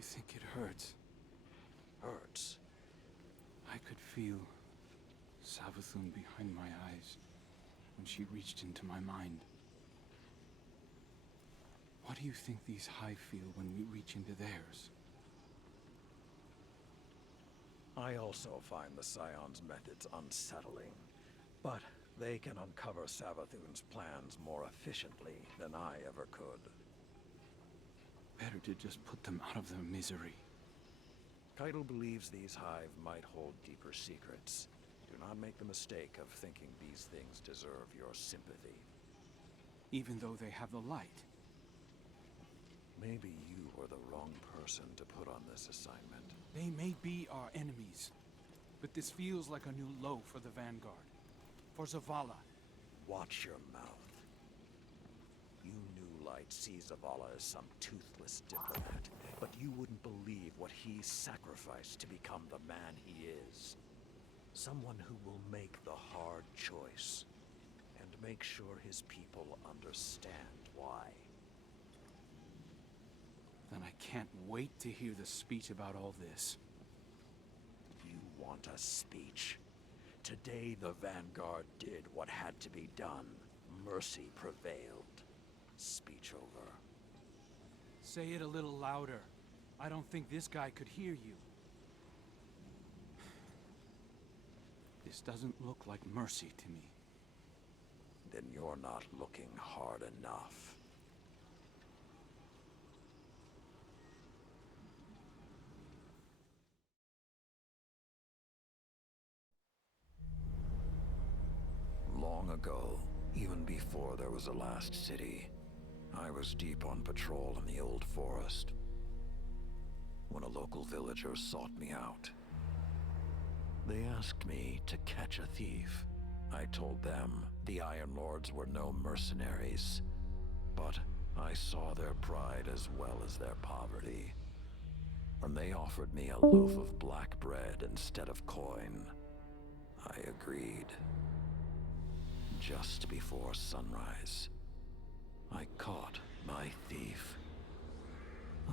you think it hurts? Hurts? I could feel Savathun behind my eyes when she reached into my mind. What do you think these Hive feel when we reach into theirs? I also find the Scion's methods unsettling, but they can uncover Savathun's plans more efficiently than I ever could. Better to just put them out of their misery. Keitel believes these Hive might hold deeper secrets. Do not make the mistake of thinking these things deserve your sympathy. Even though they have the light. Maybe you were the wrong person to put on this assignment. They may be our enemies, but this feels like a new low for the Vanguard. For Zavala. Watch your mouth. You New Light see Zavala as some toothless diplomat, but you wouldn't believe what he's sacrificed to become the man he is. Someone who will make the hard choice, and make sure his people understand why. Then I can't wait to hear the speech about all this. You want a speech? Today the Vanguard did what had to be done. Mercy prevailed. Speech over. Say it a little louder. I don't think this guy could hear you. This doesn't look like mercy to me. Then you're not looking hard enough. Long ago, even before there was a last city, I was deep on patrol in the old forest when a local villager sought me out. They asked me to catch a thief. I told them the Iron Lords were no mercenaries, but I saw their pride as well as their poverty. When they offered me a loaf of black bread instead of coin, I agreed. Just before sunrise, I caught my thief.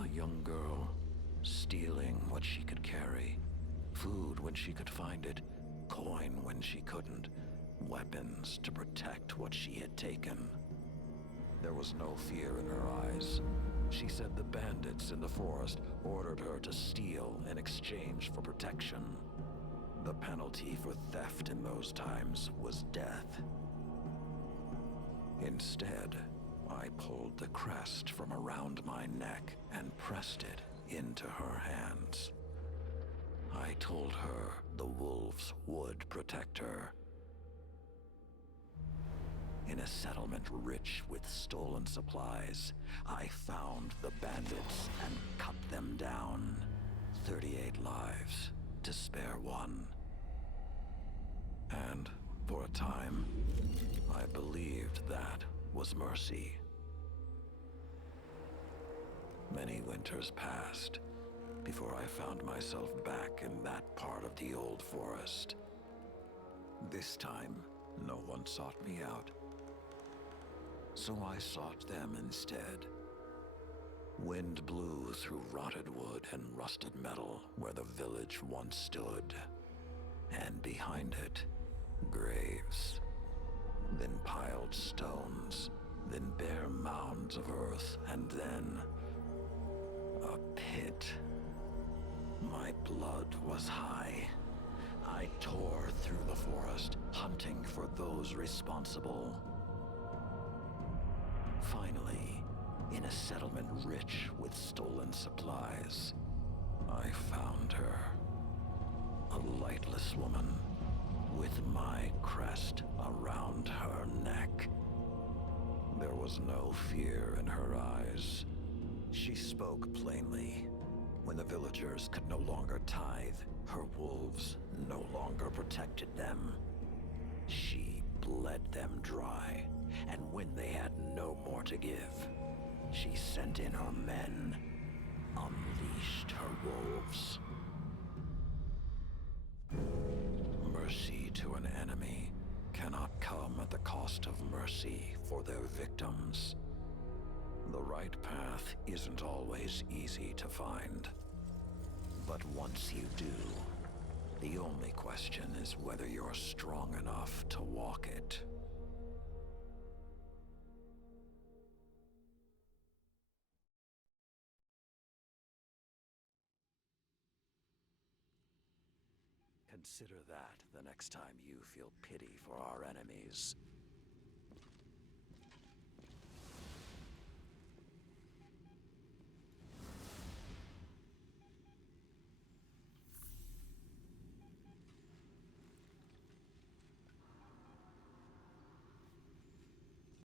A young girl, stealing what she could carry. Food when she could find it, coin when she couldn't, weapons to protect what she had taken. There was no fear in her eyes. She said the bandits in the forest ordered her to steal in exchange for protection. The penalty for theft in those times was death. Instead, I pulled the crest from around my neck and pressed it into her hands. I told her the wolves would protect her. In a settlement rich with stolen supplies, I found the bandits and cut them down. 38 lives to spare one. And for a time, I believed that was mercy. Many winters passed before I found myself back in that part of the old forest. This time, no one sought me out. So I sought them instead. Wind blew through rotted wood and rusted metal where the village once stood. And behind it, graves. Then piled stones, then bare mounds of earth, and then a pit. My blood was high. I tore through the forest, hunting for those responsible. Finally, in a settlement rich with stolen supplies, I found her. A lightless woman, with my crest around her neck. There was no fear in her eyes. She spoke plainly. When the villagers could no longer tithe, her wolves no longer protected them. She bled them dry, and when they had no more to give, she sent in her men, unleashed her wolves. Mercy to an enemy cannot come at the cost of mercy for their victims. The right path isn't always easy to find. But once you do, the only question is whether you're strong enough to walk it. Consider that the next time you feel pity for our enemies.